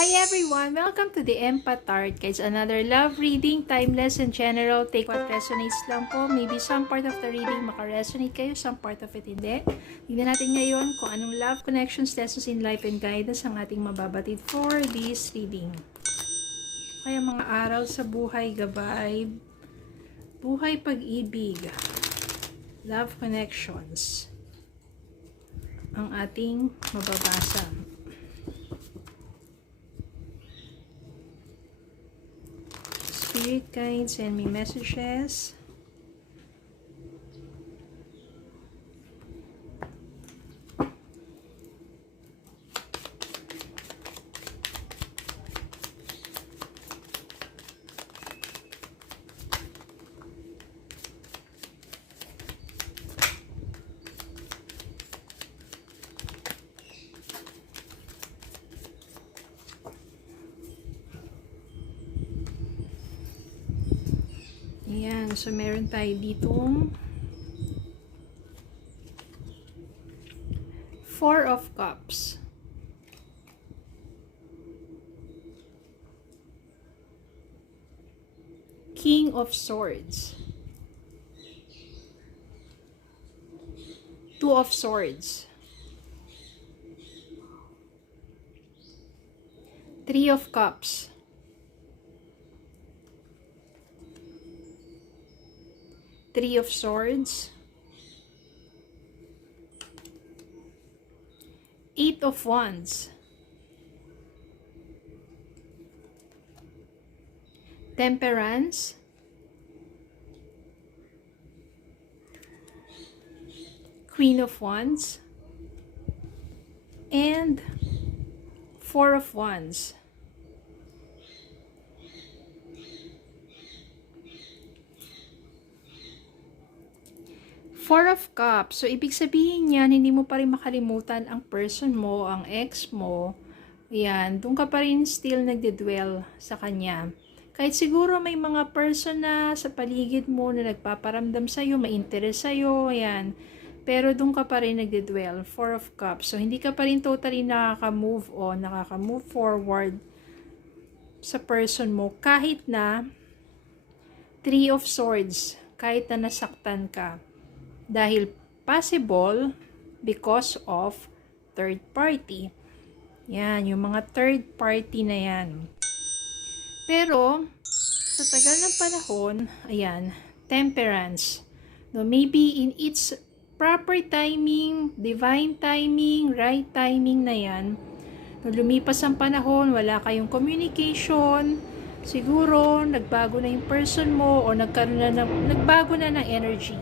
Hi everyone! Welcome to the Empath Tarot Guys. Another love reading, timeless and general. Take what resonates lang po. Maybe some part of the reading makaresonate kayo, some part of it hindi. Tignan natin ngayon kung anong love connections, lessons in life and guidance ang ating mababatid for this reading. Kaya mga aral sa buhay, gabay, buhay, pag-ibig, love connections ang ating mababasa. Spirit guides, send me messages. Ayan, so meron tayo ditong Four of Cups. King of Swords. Two of Swords. Three of Cups. Three of Swords. Eight of Wands. Temperance. Queen of Wands. And Four of Wands. Four of Cups. So, ibig sabihin yan, hindi mo pa rin makalimutan ang person mo, ang ex mo. Ayan, doon ka pa rin still nagdedwell sa kanya. Kahit siguro may mga person na sa paligid mo na nagpaparamdam sa'yo, may interest sa'yo, ayan. Pero doon ka pa rin nagdedwell. Four of Cups. So, hindi ka pa rin totally nakaka-move on, nakaka-move forward sa person mo. Kahit na Three of Swords, kahit na nasaktan ka. Dahil possible because of third party. Yan, yung mga third party na yan. Pero, sa tagal ng panahon, ayan, temperance. No, maybe in its proper timing, divine timing, right timing na yan. No, lumipas ang panahon, wala kayong communication, siguro, nagbago na yung person mo o nagbago na ng energy.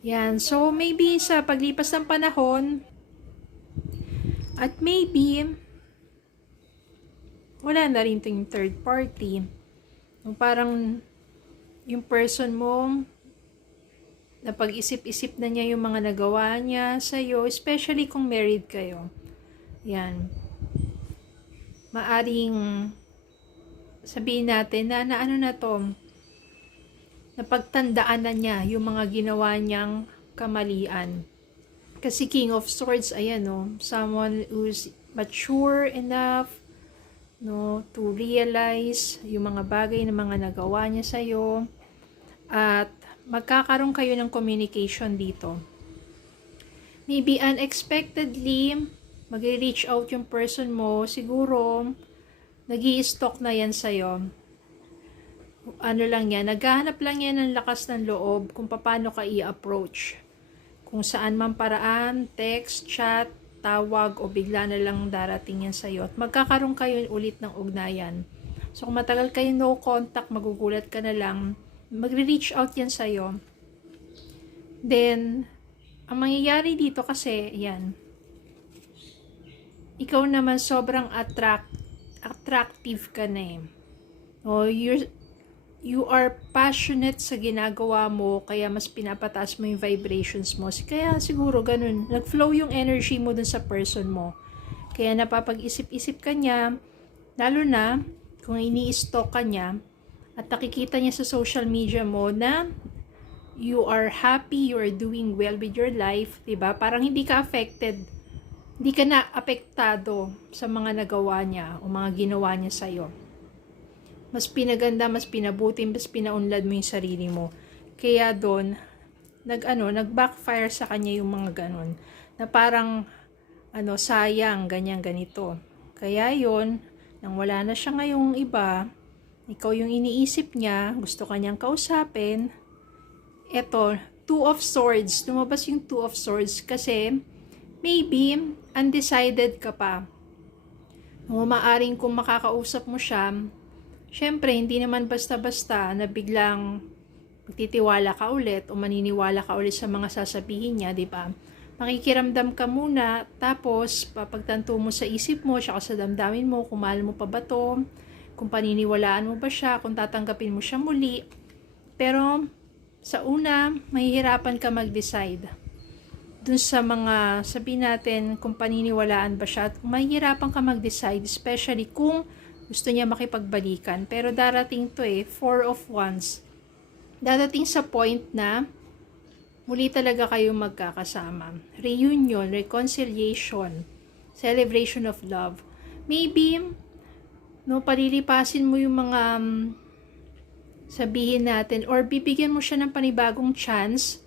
Yan. So, maybe sa paglipas ng panahon, at maybe, wala na rin yung third party. Parang, yung person mo, napag-isip-isip na niya yung mga nagawa niya sa'yo, especially kung married kayo. Yan. Maaring, sabihin natin na ano na to, napagtandaan na niya yung mga ginawa niyang kamalian. Kasi King of Swords, ayan, no, someone who's mature enough, no, to realize yung mga bagay na mga nagawa niya sa'yo, at magkakaroon kayo ng communication dito. Maybe unexpectedly, mag-reach out yung person mo, siguro, nag-i-stalk na yan sa'yo. Ano lang yan, naghahanap lang yan ng lakas ng loob kung paano ka i-approach. Kung saan man paraan, text, chat, tawag, o bigla na lang darating yan sa'yo. At magkakaroon kayo ulit ng ugnayan. So kung matagal kayo no contact, magugulat ka na lang, magre-reach out yan sa'yo. Then, ang mangyayari dito kasi, yan, ikaw naman sobrang attractive ka na eh. O, you are passionate sa ginagawa mo, kaya mas pinapataas mo yung vibrations mo. Kaya siguro ganun, nag-flow yung energy mo dun sa person mo. Kaya napapag-isip-isip ka niya, lalo na kung ini-stalk ka niya, at nakikita niya sa social media mo na you are happy, you are doing well with your life, diba? Parang hindi ka affected Hindi ka na apektado sa mga nagawa niya o mga ginawa niya sa'yo. Mas pinaganda, mas pinabuti, mas pinaunlad mo yung sarili mo. Kaya doon, nag-backfire sa kanya yung mga ganon. Na parang, sayang, ganyan, ganito. Kaya yon, nang wala na siya ngayong iba, ikaw yung iniisip niya, gusto kanyang kausapin, eto, Two of Swords, lumabas yung Two of Swords kasi maybe undecided ka pa. Maaaring kung makakausap mo siya, syempre hindi naman basta-basta na biglang magtitiwala ka ulit o maniniwala ka ulit sa mga sasabihin niya, di ba? Makikiramdam ka muna, tapos papagtanto mo sa isip mo, tsaka sa damdamin mo, kung mahal mo pa ba to, kung paniniwalaan mo ba siya, kung tatanggapin mo siya muli. Pero sa una, mahihirapan ka mag-decide. Dun sa mga, sabihin natin, kung paniniwalaan ba siya, at mahihirapan ka mag-decide, especially kung gusto niya makipagbalikan. Pero darating to Four of Wands. Dadating sa point na muli talaga kayo magkakasama. Reunion, reconciliation, celebration of love. Maybe, palilipasin mo yung mga sabihin natin, or bibigyan mo siya ng panibagong chance,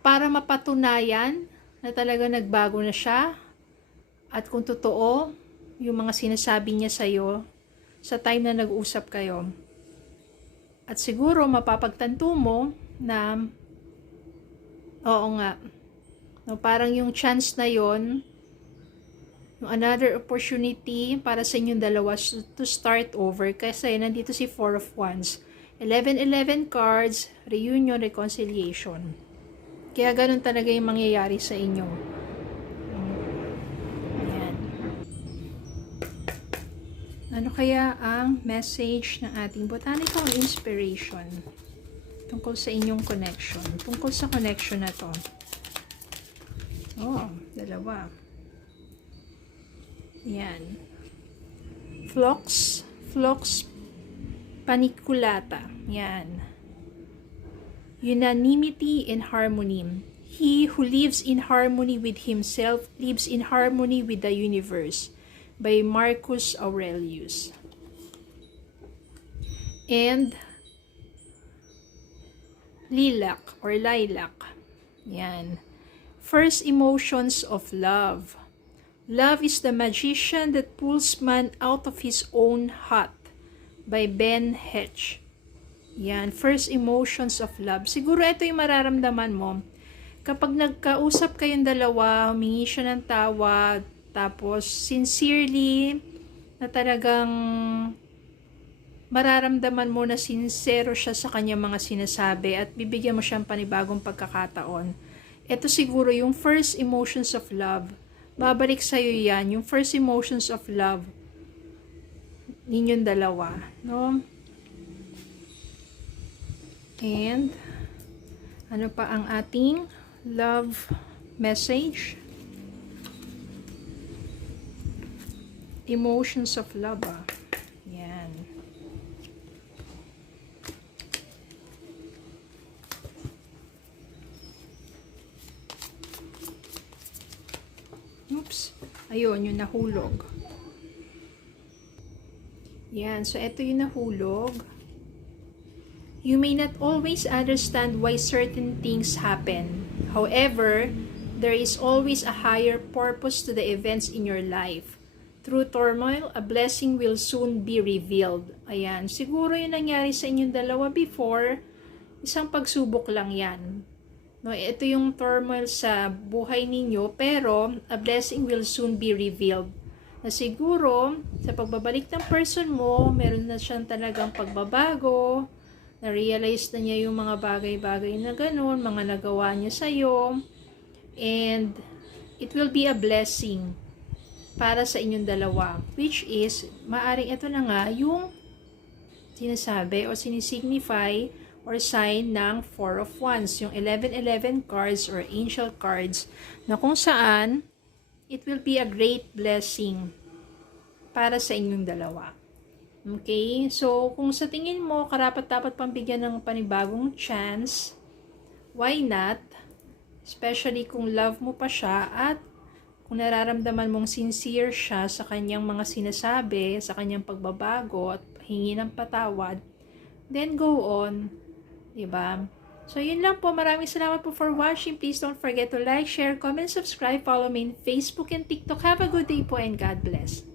para mapatunayan na talaga nagbago na siya, at kung totoo yung mga sinasabi niya sa'yo sa time na nag-usap kayo. At siguro mapapagtanto mo na oo nga, parang yung chance na yon, yung another opportunity para sa inyong dalawa to start over, kasi nandito si Four of Wands. 11-11 cards, reunion, reconciliation. Kaya ganun talaga yung mangyayari sa inyo. Ayan. Ano kaya ang message ng ating botanical inspiration tungkol sa inyong connection? Tungkol sa connection na to. Dalawa. Yan. Phlox paniculata. Yan. Unanimity and harmony. He who lives in harmony with himself lives in harmony with the universe. By Marcus Aurelius. And lilac or lilac. Yan. First emotions of love. Love is the magician that pulls man out of his own hut, by Ben Hedge. Yan, first emotions of love. Siguro ito yung mararamdaman mo. Kapag nagkausap kayong dalawa, humingi siya ng tawad, tapos sincerely, na talagang mararamdaman mo na sincero siya sa kanyang mga sinasabi at bibigyan mo siyang panibagong pagkakataon. Ito siguro yung first emotions of love. Babalik sa'yo yan, yung first emotions of love ninyong dalawa, no? And ano pa ang ating love message? Emotions of love, yan. Oops. Ayun, yung nahulog. Yan. So, ito yung nahulog. You may not always understand why certain things happen. However, there is always a higher purpose to the events in your life. Through turmoil, a blessing will soon be revealed. Ayan. Siguro yung nangyari sa inyong dalawa before, isang pagsubok lang yan. No, ito yung turmoil sa buhay ninyo, pero a blessing will soon be revealed. Na siguro, sa pagbabalik ng person mo, meron na siyang talagang pagbabago, na-realize na niya yung mga bagay-bagay na ganun, mga nagawa niya sa'yo, and it will be a blessing para sa inyong dalawa, which is, maaring ito na nga yung sinasabi o sinisignify or sign ng Four of Wands, yung 11-11 cards or angel cards, na kung saan it will be a great blessing para sa inyong dalawa. Okay? So, kung sa tingin mo, karapat-dapat pang bigyan ng panibagong chance, why not? Especially kung love mo pa siya at Kung nararamdaman mong sincere siya sa kanyang mga sinasabi, sa kanyang pagbabago at hingi ng patawad, then go on. Diba? So, yun lang po. Maraming salamat po for watching. Please don't forget to like, share, comment, subscribe. Follow me in Facebook and TikTok. Have a good day po and God bless.